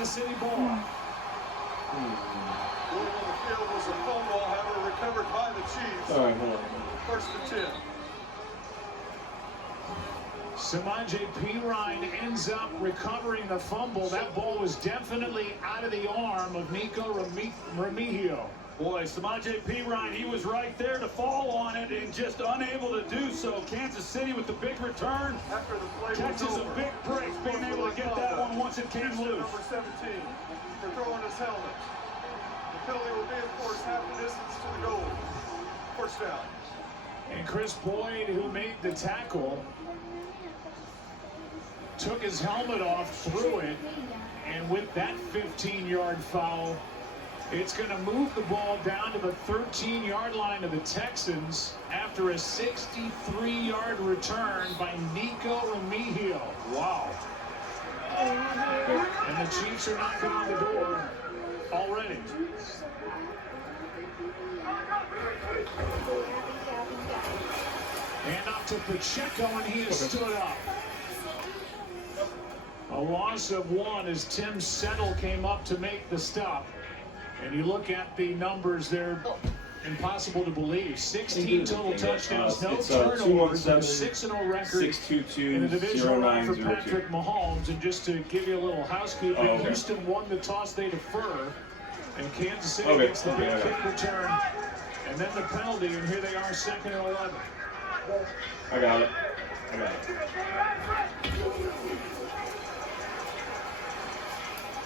Kansas City ball. Going on the field was a fumble, however, recovered by the Cheifs. All right, hold on. First and 10. Samaje Perine ends up recovering the fumble. That ball was definitely out of the arm of Nico Remigio. Boy, Samaje Perine, he was right there to fall on it and just unable to do so. Kansas City with the big return. After the play Texas was a over. big break, being able to get that one once it came loose. Number 17 for throwing his helmet. The penalty will be enforced half the distance to the goal. First down. And Chris Boyd, who made the tackle, took his helmet off, threw it, and with that 15-yard foul, it's going to move the ball down to the 13-yard line of the Texans after a 63-yard return by Nico Remigio. Wow. And the Chiefs are knocking on the door already. And up to Pacheco, and he has stood up. A loss of one as Tim Settle came up to make the stop. And you look at the numbers, they're impossible to believe. 16 total touchdowns, no turnovers, a 6-0 record in the divisional round for Patrick Mahomes. And just to give you a little housekeeping, Houston won the toss, they defer. And Kansas City gets the big kick return. And then the penalty, and here they are, 2nd and 11. I got it.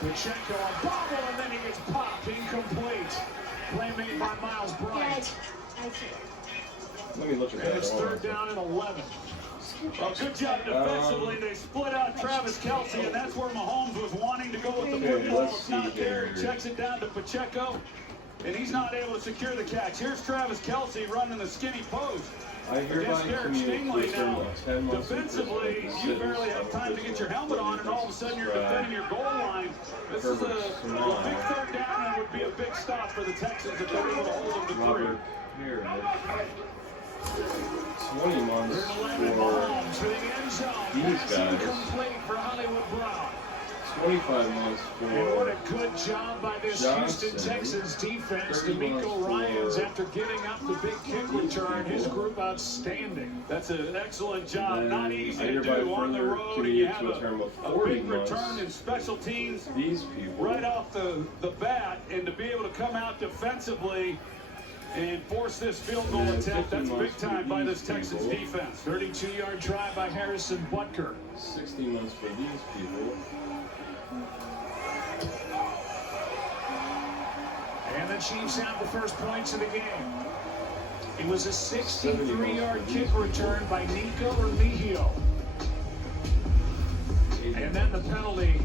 Pacheco, a bobble, and then he gets popped. Incomplete. Play made by Miles Bryant. Let me look at that. And it's 3rd down and 11. Well, good job defensively. They split out Travis Kelce, and that's where Mahomes was wanting to go with the football. It's not there. He checks it down to Pacheco, and he's not able to secure the catch. Here's Travis Kelce running the skinny post. Against Derek Stingley now. Defensively, you barely have time to get your helmet on, and all of a sudden you're defending your goal line. This is a big 3rd down, and would be a big stop for the Texans if they're able to hold them to 3. Here, 20 months for these guys. For Hollywood Brown. 25 months for And what a good job by this Johnson. Houston Texans defense. D'Amico Ryans, after giving up the big kick return, his group outstanding. That's an excellent job. Not easy to do on the road. And you have a big return in special teams these people right off the bat, and to be able to come out defensively and force this field goal attempt, that's big time by this Texans defense. 32-yard try by Harrison Butker. 16 months for these people. And the Chiefs have the first points of the game. It was a 63-yard kick return by Nico Remigio. And then the penalty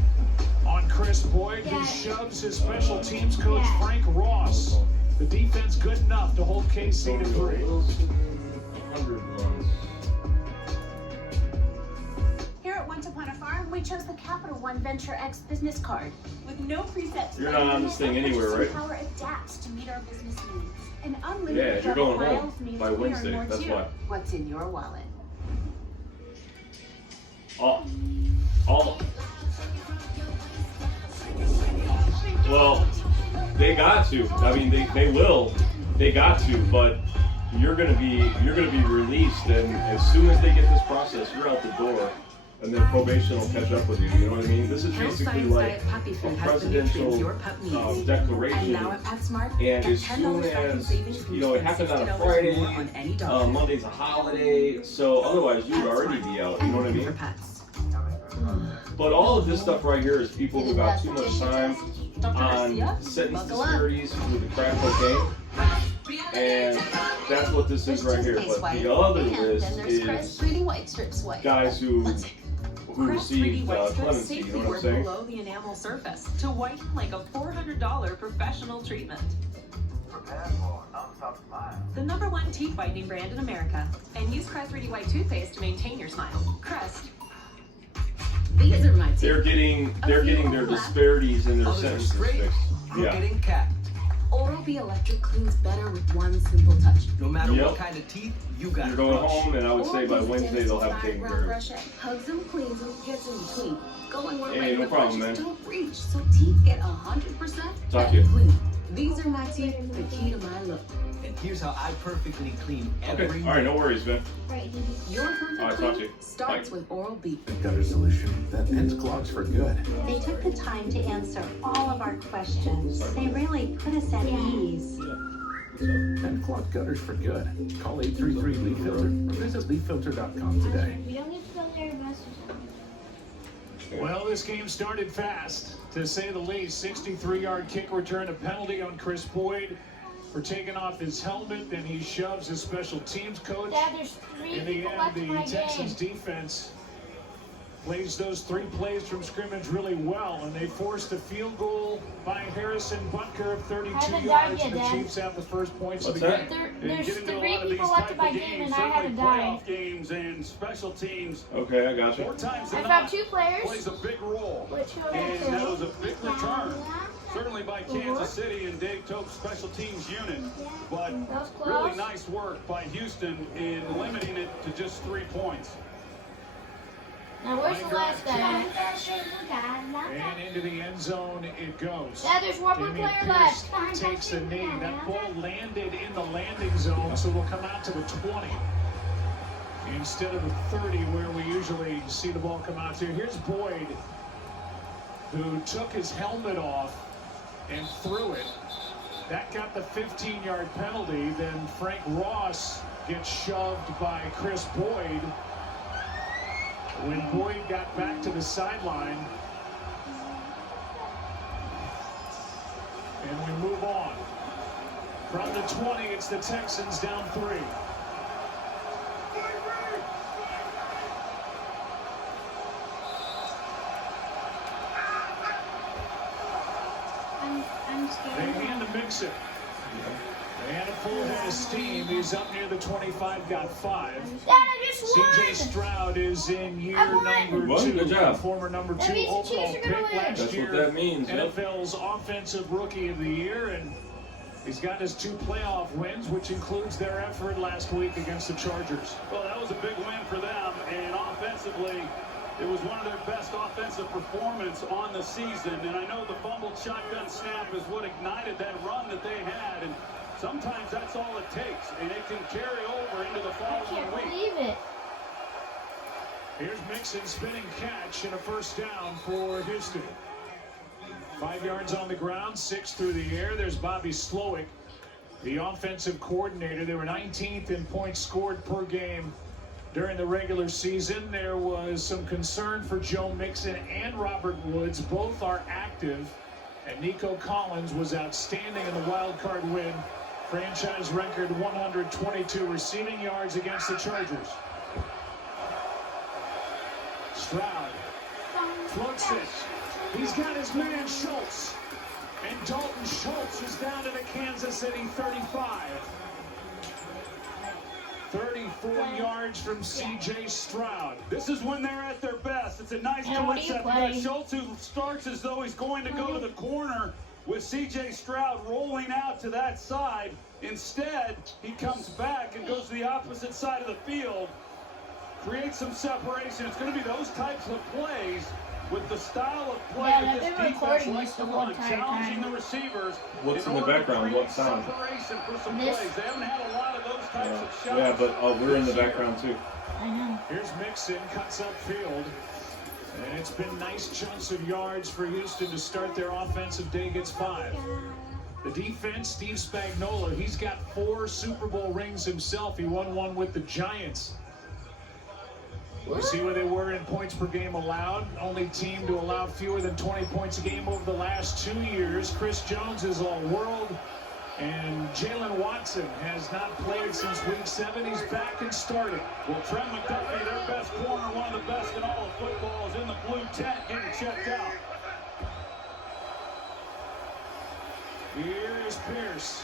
on Chris Boyd, who shoves his special teams coach Frank Ross. The defense good enough to hold KC to 3. 100 months. Here at Once Upon a Farm, we chose the Capital One Venture X business card. With no presets, You're not on this thing anywhere, right? Power adapts to meet our business needs. And unlimited Yeah, you're going miles home means by we earn Wednesday. more That's too. why. What's in your wallet? Well, they got to. I mean, they will. They got to. But you're gonna be released, and as soon as they get this process, you're out the door, and then probation will catch up with you. You know what I mean? This is basically like a presidential declaration. And as soon as it happened on a Friday, Monday's a holiday, so otherwise you would already be out. You know what I mean? But all of this stuff right here is people who got too much time on sentence disparities with the crack cocaine. And that's what this is right here. But the other list is guys who received clemency, you know what I'm saying? Below the enamel surface to whiten like a $400 professional treatment. The #1 teeth whitening brand in America. And use Crest 3D White toothpaste to maintain your smile. Crest. These are my teeth. They're getting their disparities in their sentences fixed. Getting capped. Oral-B Electric cleans better with one simple touch. No matter Yep. what kind of teeth, you got You're to going brush. home, and I would say by Oral-B's Wednesday they'll have dentist taken round care of. brush it. Hugs them, cleans them, gets in between. Going where Hey, regular no problem, brushes man. don't reach, so teeth get 100% Talk to you. clean. These are my teeth, the key to my look. And here's how I perfectly clean Okay, every all right, no worries, man. Your perfect All right, talk to clean you. starts Bye. with Oral-B. Gutter solution that ends clogs for good. They took the time to answer all of our questions. They really put us at ease. End clogged gutters for good. Call 833 Leaf Filter or visit leaffilter.com today. We don't get to go there, bus or something. Well, this game started fast, to say the least. 63-yard kick return, a penalty on Chris Boyd for taking off his helmet, and he shoves his special teams coach. Dad, there's 3 In the people end, left the in my Texans game. defense plays those 3 plays from scrimmage really well, and they forced a field goal by Harrison Butker of 32 haven't yards, died and the yet, Dad. Chiefs have the first points What's of the that? game. There's Get into a 3 lot of these people left type in my of game, games, and I certainly haven't died. playoff games and special teams. Okay, I got you. More times than I not, found 2 players. plays a big role. Which one And that was a is big return, certainly by Kansas City and Dave Tope's special teams unit. But That was close. really nice work by Houston in limiting it to just 3 points. Now, where's the last guy? And into the end zone it goes. Dad, there's one more Damian player Pierce left. takes a knee. That ball landed in the landing zone, so it'll come out to the 20 instead of the 30 where we usually see the ball come out to. Here's Boyd, who took his helmet off and threw it. That got the 15-yard penalty. Then Frank Ross gets shoved by Chris Boyd. When Boyd got back to the sideline, and we move on. From the 20, it's the Texans down 3. I'm They scared. hand to Mixon. And a full head of steam. He's up near the 25, got 5. Dad, I just won! CJ Stroud is in year I won. number What? 2. Good job. Former number 2 That means the overall Chiefs are gonna pick win. last That's year. what that means, yep. NFL's Offensive Rookie of the Year, and he's got his 2 playoff wins, which includes their effort last week against the Chargers. Well, that was a big win for them, and offensively, it was one of their best offensive performance on the season. And I know the fumbled shotgun snap is what ignited that run that they had, and sometimes that's all it takes, and it can carry over into the I following can't week. believe it. Here's Mixon spinning catch and a first down for Houston. 5 yards on the ground, 6 through the air. There's Bobby Slowick, the offensive coordinator. They were 19th in points scored per game during the regular season. There was some concern for Joe Mixon and Robert Woods. Both are active. And Nico Collins was outstanding in the wild card win. Franchise record 122 receiving yards against the Chargers. Stroud floats it. He's got his man Schultz. And Dalton Schultz is down to the Kansas City 35. 34 yards from C.J. Stroud. This is when they're at their best. It's a nice And what do you concept. You got play? Schultz who starts as though he's going to go to the corner with C.J. Stroud rolling out to that side. Instead, he comes back and goes to the opposite side of the field, creates some separation. It's going to be those types of plays with the style of play Yeah, that I've this been defense recording likes this to the whole run, entire challenging time. the receivers. What's in the order to background? create What sound? Separation for some This. plays. They haven't had a lot of those types of shots. Yeah, but we're in the background too. I know. Here's Mixon, cuts upfield. And it's been nice chunks of yards for Houston to start their offensive day. Gets 5. The defense, Steve Spagnuolo, he's got 4 Super Bowl rings himself. He won one with the Giants. We'll see where they were in points per game allowed. Only team to allow fewer than 20 points a game over the last 2 years. Chris Jones is all-world. And Jalen Watson has not played since week 7. He's back and starting. Well, Trent McDuffie, their best corner, one of the best in all of football, is in the blue tent getting checked out. Here is Pierce.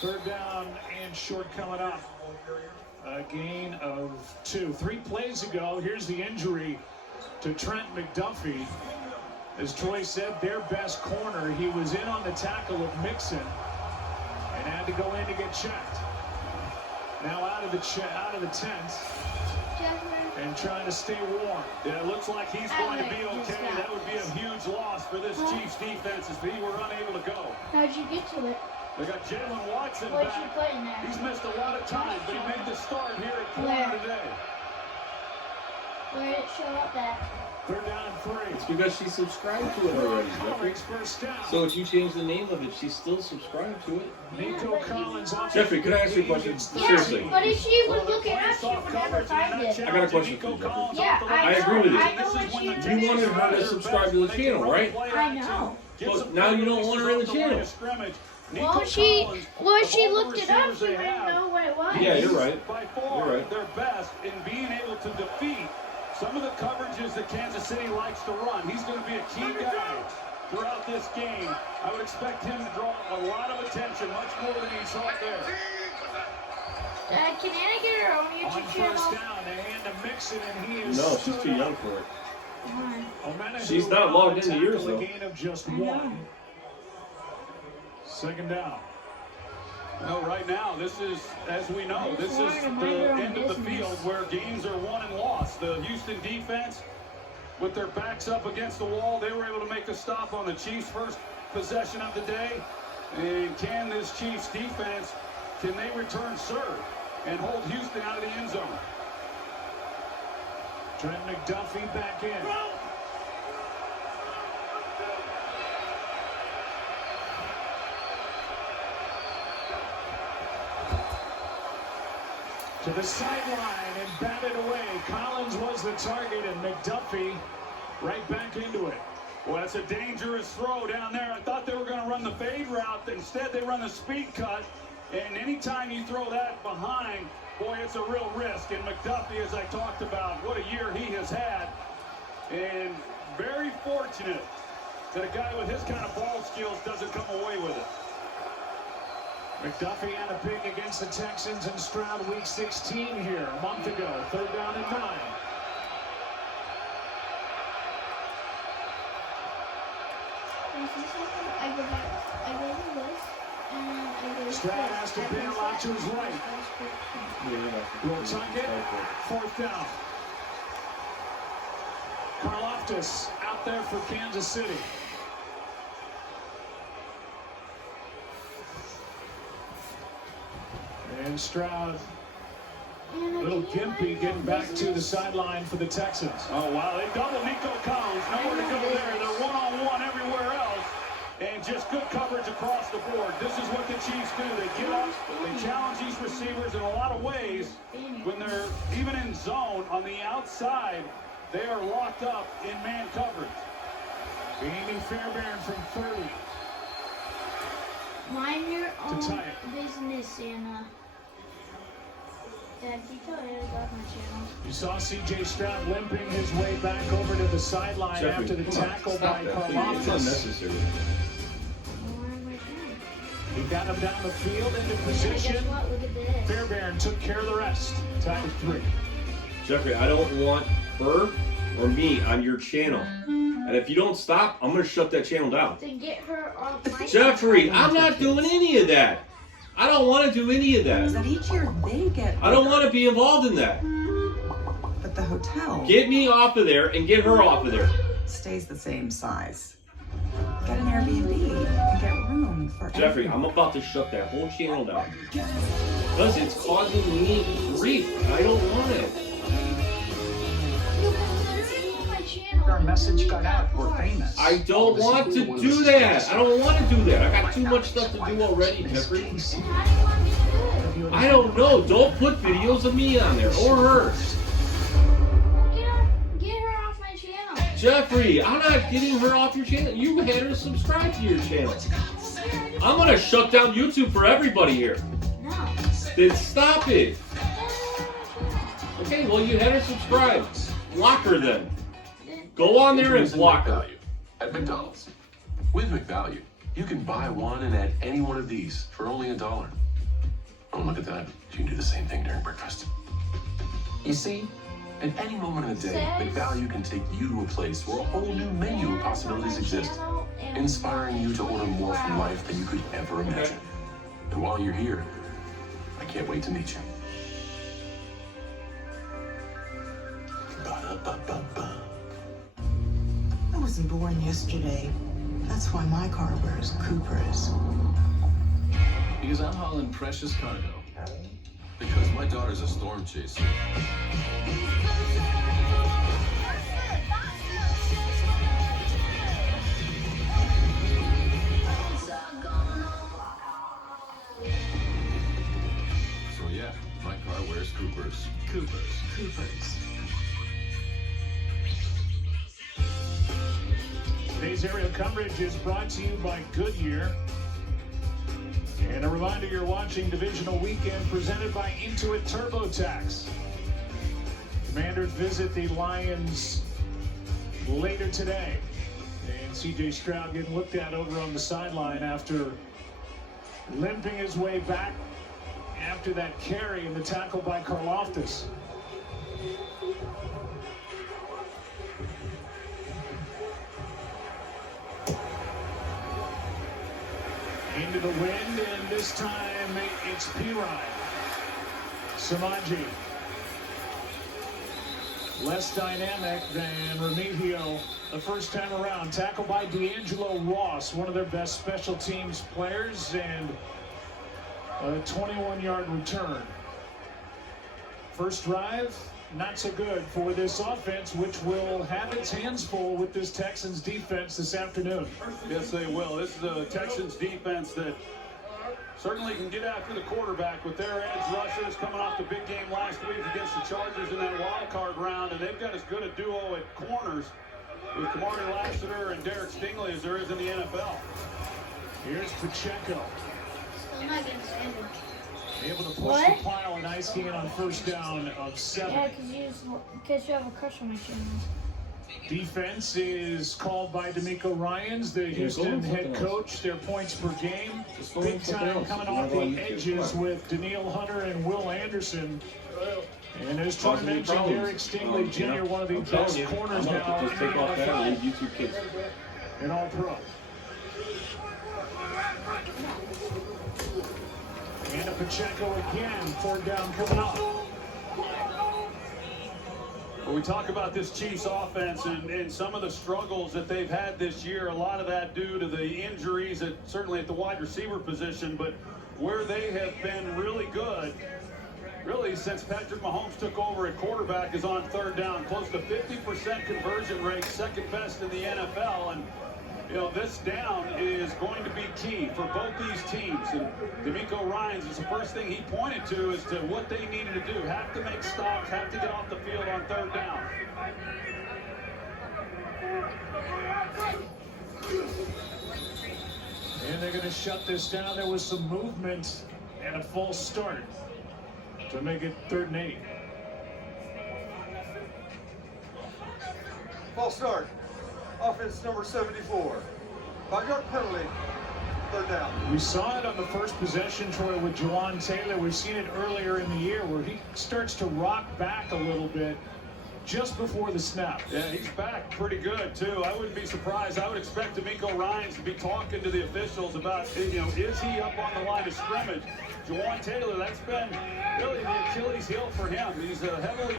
3rd down and short coming up. A gain of 2. 3 plays ago, here's the injury to Trent McDuffie. As Troy said, their best corner. He was in on the tackle of Mixon and had to go in to get checked. Now out of the tent and trying to stay warm. Yeah, it looks like he's going to be okay. That would be a huge loss for this Chiefs defense if he were unable to go. How'd you get to it? They got Jalen Watson What'd back. you put in there? He's missed a lot of time, but he made the start here at corner today. Where did it show up at? 3rd down and 3. It's because she subscribed to it already, Jeffrey. Collins, first down. So if you change the name of it, she's still subscribed to it. Nico Collins off. Jeffrey, can I ask you a question? Yeah, Seriously. but if she was looking up, she would never find it. I got a question for you, Jeffrey. Yeah, I agree with you. I know what she was You wanted her to subscribe to the channel, right? I know. But now you don't want her in the channel. Well, she looked it up. She didn't know what it was. Yeah, you're right. By far, their best in being able to defeat some of the coverages that Kansas City likes to run. He's going to be a key guy throughout this game. I would expect him to draw a lot of attention, much more than he saw there. Dad, can Anna get her own On YouTube channel? first down, they hand to Mixon, and he is No, she's too young for it. Omenihu She's not logged into tackle, yours, though. A gain of just 1. 2nd down. No, right now, this is, as we know, this is the end of the field where games are won and lost. The Houston defense, with their backs up against the wall, they were able to make a stop on the Chiefs' first possession of the day. And can this Chiefs defense, can they return serve and hold Houston out of the end zone? Trent McDuffie back in. To the sideline and batted away. Collins was the target, and McDuffie right back into it. Well, that's a dangerous throw down there. I thought they were going to run the fade route. Instead, they run the speed cut. And anytime you throw that behind, boy, it's a real risk. And McDuffie, as I talked about, what a year he has had. And very fortunate that a guy with his kind of ball skills doesn't come away with it. McDuffie had a pick against the Texans in Stroud Week 16 here a month ago. 3rd down and 9. I go back. I go to this, and I go. Stroud has to bail out to his right. Will tuck it. 4th down. Karlaftis out there for Kansas City. And Stroud, a little gimpy, getting back to the sideline for the Texans. Oh, wow. They double Nico Collins. Nowhere to go there. They're one-on-one everywhere else. And just good coverage across the board. This is what the Chiefs do. They get up, they challenge these receivers in a lot of ways. When they're even in zone on the outside, they are locked up in man coverage. Amy Fairbairn from 30. Mind your own tie it. business, Anna. Dad, you tell Anna about my channel. You saw C.J. Stroud limping his way back over to the sideline Jeffrey, after the come on, tackle stop by that, please. It's Karlaftis. unnecessary. He got him down the field into Guess position. what? Look at this. Fairbairn took care of the rest. Tied at 3. Jeffrey, I don't want her or me on your channel. And if you don't stop, I'm going to shut that channel down. To get her off my Jeffrey, I'm not doing any of that. I don't want to do any of that. That each year they get. I don't want to be involved in that. But the hotel Get me off of there and get her off of there. stays the same size. Get an Airbnb and get room for Jeffrey, everyone. I'm about to shut that whole channel down. Because it's causing me grief. I don't want it. Our message got out. We're famous. I don't want to do that. I don't want to do that. I got too much stuff to do already, Jeffrey. I don't know. Don't put videos of me on there or her. Get her off my channel. Jeffrey, I'm not getting her off your channel. You had her subscribe to your channel. I'm going to shut down YouTube for everybody here. No. Then stop it. Okay, well, you had her subscribe. Block her then. Go on there and block her. At McDonald's. With McValue, you can buy one and add any one of these for only $1. Oh, look at that. You can do the same thing during breakfast. You see, At any moment of the day, McValue can take you to a place where a whole new menu of possibilities exist, inspiring you to order more from life than you could ever imagine. And while you're here, I can't wait to meet you. Ba-da-ba-ba-ba. I wasn't born yesterday. That's why my car wears Coopers. Because I'm hauling precious cargo. Because my daughter's a storm chaser. So yeah, my car wears Coopers. Coopers. Today's area coverage is brought to you by Goodyear. And a reminder, you're watching Divisional Weekend presented by Intuit TurboTax. Commanders visit the Lions later today. And C.J. Stroud getting looked at over on the sideline after limping his way back after that carry and the tackle by Karlaftis. Into the wind, and this time it's P-Ryan. Samaji. Less dynamic than Remigio the first time around. Tackled by D'Angelo Ross, one of their best special teams players, and a 21-yard return. First drive, not so good for this offense, which will have its hands full with this Texans defense this afternoon. Yes, they will. This is a Texans defense that certainly can get after the quarterback with their edge rushers coming off the big game last week against the Chargers in that wild card round, and they've got as good a duo at corners with Kamari Lassiter and Derek Stingley as there is in the NFL. Here's Pacheco. I'm not gonna stand it. Able to push the pile, a nice gain on first down of 7. Yeah, because you have a crush on my channel. Defense is called by D'Amico Ryans, the Houston head coach. Their points per game, big time coming off the edges with Daniil Hunter and Will Anderson. And as Troy mentioned, Derek Stingley Jr., one of the best corners now in the NFL. An All-Pro. And a Pacheco again, 4th down coming up. When we talk about this Chiefs offense and some of the struggles that they've had this year, a lot of that due to the injuries, certainly at the wide receiver position, but where they have been really good, really since Patrick Mahomes took over at quarterback, is on 3rd down. Close to 50% conversion rate, second best in the NFL. And you know, this down is going to be key for both these teams. And D'Amico Ryans is the first thing he pointed to as to what they needed to do. Have to make stops, have to get off the field on 3rd down. And they're going to shut this down. There was some movement and a false start to make it 3rd and 8. False start. Offense number 74. 5-yard penalty. 3rd down. We saw it on the first possession, Troy, with Juwan Taylor. We've seen it earlier in the year where he starts to rock back a little bit just before the snap. Yeah, he's back pretty good, too. I wouldn't be surprised. I would expect D'Amico Ryans to be talking to the officials about, you know, is he up on the line of scrimmage? Juwan Taylor, that's been really the Achilles heel for him. He's heavily